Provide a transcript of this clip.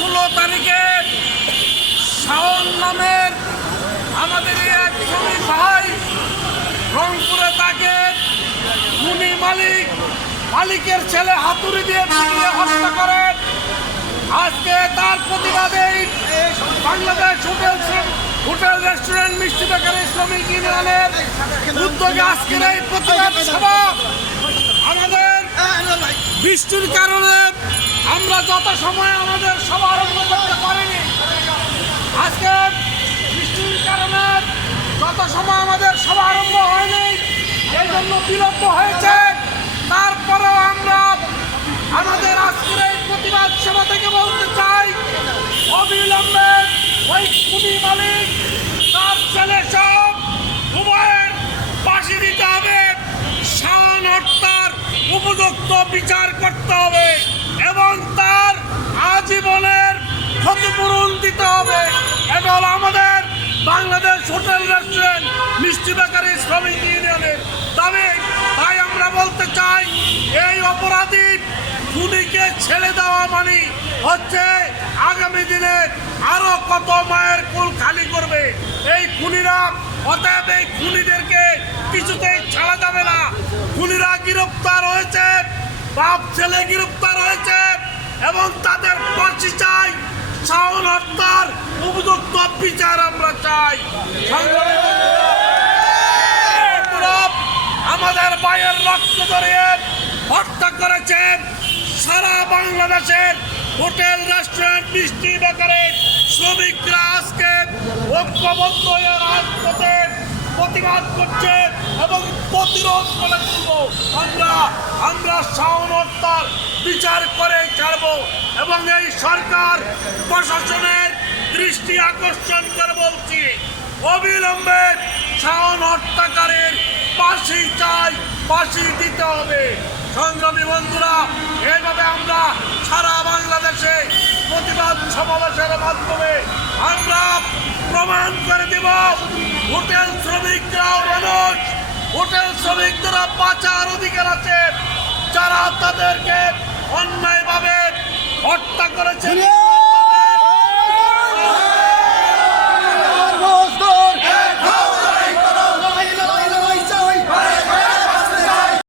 16 তারিখে শাওন নামের আমাদের এক শ্রমিক ভাই রংপুরে তাকে খুনি মালিকের ছেলে হাতুড়ি দিয়ে পিটিয়ে হত্যা করেন। আজকে তার প্রতিবাদে বাংলাদেশ হোটেল রেস্টুরেন্ট মিষ্টি বেকারি শ্রমিক ইউনিয়নের উদ্যোগে আজকের এই প্রতিবাদ সভা। আমাদের বৃষ্টির কারণে আমরা যত সময় আমাদের সভা আরম্ভ করতে পারিনি। আজকে বৃষ্টির কারণে যত সময় আমাদের সভা আরম্ভ হয়নি, এই জন্য বিলম্ব হয়েছে। তারপরেও আমরা আমাদের আজকের এই প্রতিবাদ সভা থেকে বলতে চাই, অবিলম্বে ওই খুনি মালিক তার ছেলে সব উভয়ের ফাঁসি দিতে হবে। শাওন হত্যার উপযুক্ত বিচার করতে হবে এবং তার আজীবনের ক্ষতিপূরণ দিতে হবে। এটা হলো আমাদের বাংলাদেশ হোটেল রেস্টুরেন্ট মিষ্টি বেকারি শ্রমিক ইউনিয়নের দাবি। তাই আমরা বলতে চাই, এই অপরাধী খুনিকে ছেড়ে দেওয়া মানে হচ্ছে আগামী দিনে আরো কত মায়ের কোল খালি করবে এই খুনিরা। অতএব এই খুনিদেরকে কিছুতেই ছাড়া যাবে না। খুনিরা গ্রেপ্তার হয়েছে, বাপ ছেলে গ্রেপ্তার হয়েছে এবং তাদের ফাঁসি চাই। শাওন হত্যার উপযুক্ত বিচার আমরা চাই। আমাদের ভাইয়ের রক্ত ধরিয়ে হত্যা করেছেন সারা বাংলাদেশের হোটেল রেস্টুরেন্ট মিষ্টি বেকারের শ্রমিকরা আজকে ঐক্যবদ্ধ হয়ে রাজপথে প্রতিবাদ করছে এবং প্রতিরোধ করে তুলব। আমরা শাওন হত্যার বিচার করে ছাড়ব এবং এই সরকার প্রশাসনের দৃষ্টি আকর্ষণ করে বলছি, অবিলম্বে শাওন হত্যাকারীর ফাঁসি চাই, ফাঁসি দিতে হবে। সংগ্রামী বন্ধুরা, এইভাবে আমরা সারা বাংলাদেশে প্রতিবাদ সমাবেশের মাধ্যমে আমরা প্রমাণ করে দেব, হোটেল শ্রমিকরাও মানুষ, হোটেল শ্রমিকরা বাঁচার অধিকার আছে। যারা তাদেরকে অন্যায়ভাবে হত্যা করেছে